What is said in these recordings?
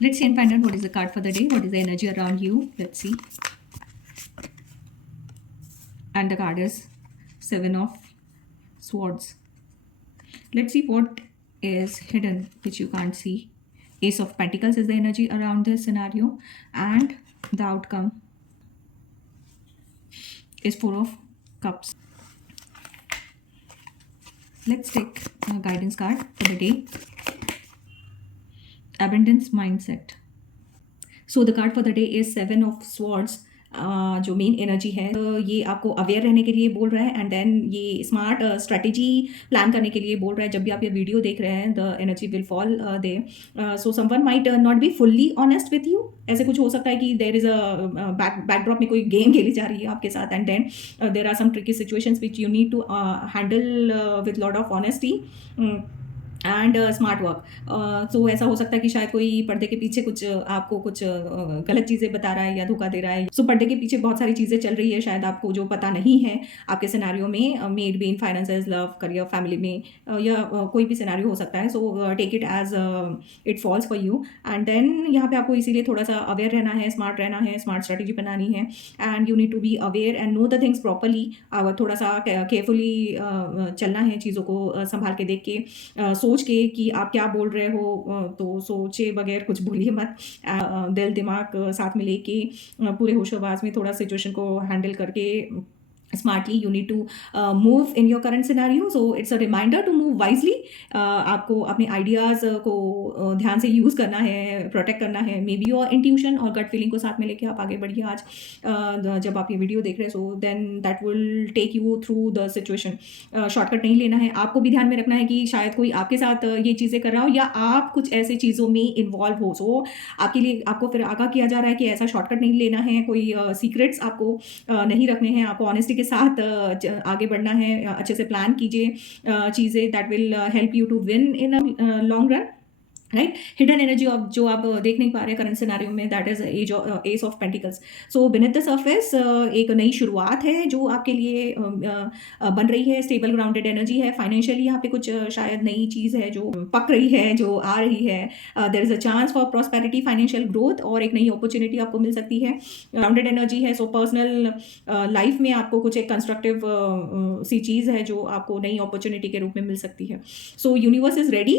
Let's see and find out what is the card for the day. What is the energy around you? Let's see. And the card is Seven of Swords. Let's see what is hidden which you can't see. Ace of Pentacles is the energy around this scenario, and the outcome is Four of Cups. Let's take a guidance card for the day. Abundance Mindset. So the card for the day is seven of swords. जो main energy है ये आपको aware रहने के लिए बोल रहा है, एंड देन ये स्मार्ट स्ट्रेटेजी प्लान करने के लिए बोल रहा है. जब भी आप ये वीडियो देख रहे हैं, the energy will fall they. So someone might not be fully honest with you. ऐसे कुछ हो सकता है कि देर इज अ बैकड्रॉप में कोई गेम खेली जा रही है आपके साथ, and then there are some tricky situations which you need to handle with lot of honesty and smart work. So ऐसा हो सकता है कि शायद कोई पर्दे के पीछे कुछ आपको कुछ गलत चीज़ें बता रहा है या धोखा दे रहा है. सो पर्दे के पीछे बहुत सारी चीज़ें चल रही है, शायद आपको जो पता नहीं है आपके सिनेरियो में, may be in finances, love, career, family में, या कोई भी सिनेरियो हो सकता है. So take it as it falls for you, and then यहाँ पे आपको इसीलिए थोड़ा सा अवेयर रहना है, स्मार्ट रहना है, स्मार्ट स्ट्रेटेजी बनानी है, and you need to be aware and know the things properly. थोड़ा सा केयरफुली चलना है, चीज़ों को संभाल के देख के, सोच के कि आप क्या बोल रहे हो. तो सोचे बगैर कुछ बोलिए मत. दिल दिमाग साथ में लेके पूरे होशोबाज में थोड़ा सिचुएशन को हैंडल करके smartly you need to move in your current scenario. So it's a reminder to move wisely. आपको अपने आइडियाज़ को ध्यान से यूज़ करना है, प्रोटेक्ट करना है, मे बी योर इंट्यूशन और गट फीलिंग को साथ में लेके आप आगे बढ़िए आज. जब आप ये वीडियो देख रहे हैं, so then that will take you through the situation. Shortcut नहीं लेना है. आपको भी ध्यान में रखना है कि शायद कोई आपके साथ ये चीज़ें कर रहा हो, या आप कुछ ऐसे चीज़ों में इन्वॉल्व हो. सो आपके लिए आपको फिर आगाह किया जा रहा है कि ऐसा शॉर्टकट नहीं लेना है, कोई सीक्रेट्स आपको नहीं रखने हैं, आपको ऑनेस्टी के साथ आगे बढ़ना है. अच्छे से प्लान कीजिए चीज़ें, that will help you to win in a long run. Right. Hidden energy of जो आप देख नहीं पा रहे करंट सिनेरियो में, that is ace of pentacles. So beneath the surface एक नई शुरुआत है जो आपके लिए बन रही है. स्टेबल ग्राउंडेड एनर्जी है. फाइनेंशियली यहाँ पे कुछ शायद नई चीज़ है जो पक रही है, जो आ रही है. There is a chance for prosperity, financial growth, और एक नई अपॉर्चुनिटी आपको मिल सकती है. ग्राउंडेड एनर्जी है. सो पर्सनल लाइफ में आपको कुछ एक कंस्ट्रक्टिव सी चीज़ है जो आपको नई अपॉर्चुनिटी के रूप में मिल सकती है. So universe is ready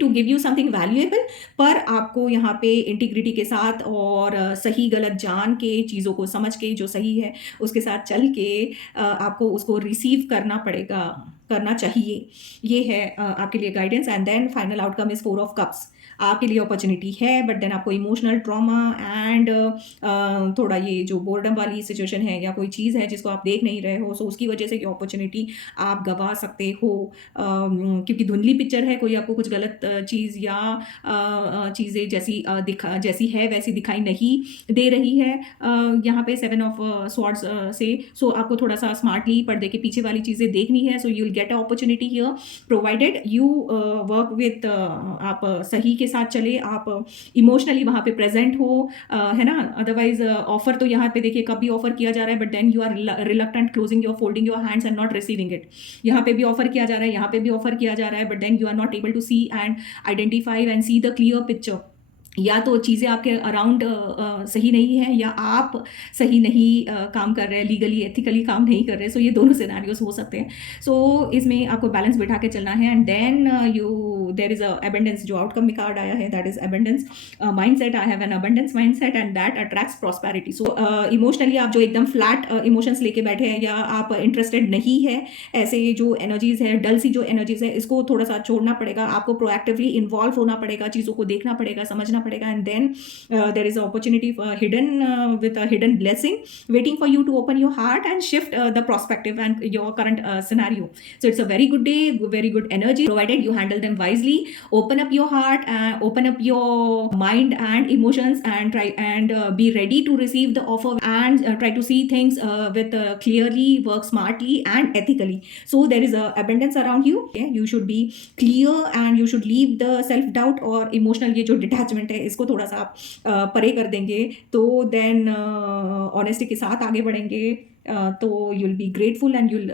to give you something valuable, पर आपको यहाँ पे इंटीग्रिटी के साथ और सही गलत जान के, चीज़ों को समझ के, जो सही है उसके साथ चल के आपको उसको रिसीव करना पड़ेगा, करना चाहिए. ये है आपके लिए guidance. And then final outcome is four of cups. आपके लिए अपॉर्चुनिटी है, बट देन आपको इमोशनल ट्रॉमा एंड थोड़ा ये जो बोर्डम वाली सिचुएशन है, या कोई चीज़ है जिसको आप देख नहीं रहे हो, सो उसकी वजह से ये अपॉर्चुनिटी आप गंवा सकते हो. क्योंकि धुंधली पिक्चर है, कोई आपको कुछ गलत चीज़ या चीज़ें जैसी है वैसी दिखाई नहीं दे रही है यहाँ पे सेवन ऑफ स्वॉर्ड्स से. सो आपको थोड़ा सा स्मार्टली पर्दे के पीछे वाली चीज़ें देखनी है. So you will get a opportunity here, provided you work with, आप सही के साथ चले, आप इमोशनली वहाँ पे प्रेजेंट हो, है ना. अदरवाइज ऑफर तो यहाँ पे देखिए कब भी ऑफर किया जा रहा है, but then you are reluctant, closing your, folding your hands and not receiving it. यहाँ पे भी ऑफर किया जा रहा है, यहाँ पे भी ऑफर किया जा रहा है, but then you are not able to see and identify and see the clear picture. या तो चीज़ें आपके अराउंड सही नहीं है, या आप सही नहीं काम कर रहे हैं, लीगली एथिकली काम नहीं कर रहे. सो ये दोनों सिनेरियोज हो सकते हैं. सो इसमें आपको बैलेंस बिठा के चलना है. And then there is a abundance. जो आउटकम में कार्ड आया है, that is abundance mindset. I have an abundance mindset and that attracts prosperity. So emotionally आप जो एकदम फ्लैट इमोशंस लेके बैठे हैं, या आप इंटरेस्टेड नहीं है, ऐसे जो एनर्जीज है, डल सी जो एनर्जीज है, इसको थोड़ा सा छोड़ना पड़ेगा. आपको प्रोएक्टिवली इन्वॉल्व होना पड़ेगा, चीज़ों को देखना पड़ेगा, समझना पड़ेगा. And then there is an opportunity for hidden with a hidden blessing waiting for you to open your heart and shift the perspective and your current scenario. So it's a very good day, very good energy, provided you handle them wisely. Open up your heart, open up your mind and emotions, and try and be ready to receive the offer, and try to see things with clearly, work smartly and ethically. So there is a abundance around you. Okay? You should be clear and you should leave the self doubt और emotional ये जो detachment है, इसको थोड़ा सा आप परे कर देंगे, तो देन ऑनेस्टी के साथ आगे बढ़ेंगे, तो you will be grateful and you will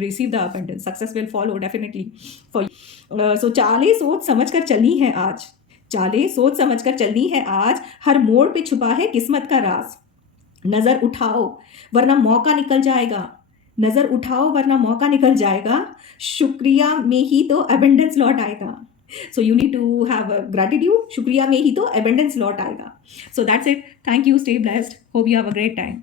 receive the abundance. Success will follow definitely for you. So चाले सोच समझ कर चलनी है आज. चालें सोच समझ कर चलनी है आज, हर मोड़ पे छुपा है किस्मत का राज। नज़र उठाओ वरना मौका निकल जाएगा, नज़र उठाओ वरना मौका निकल जाएगा, शुक्रिया में ही तो अबंडेंस लौट आएगा। So you need to have a gratitude, शुक्रिया में ही तो abundance लौट आएगा। So that's it. Thank you. Stay blessed. Hope you have a great time.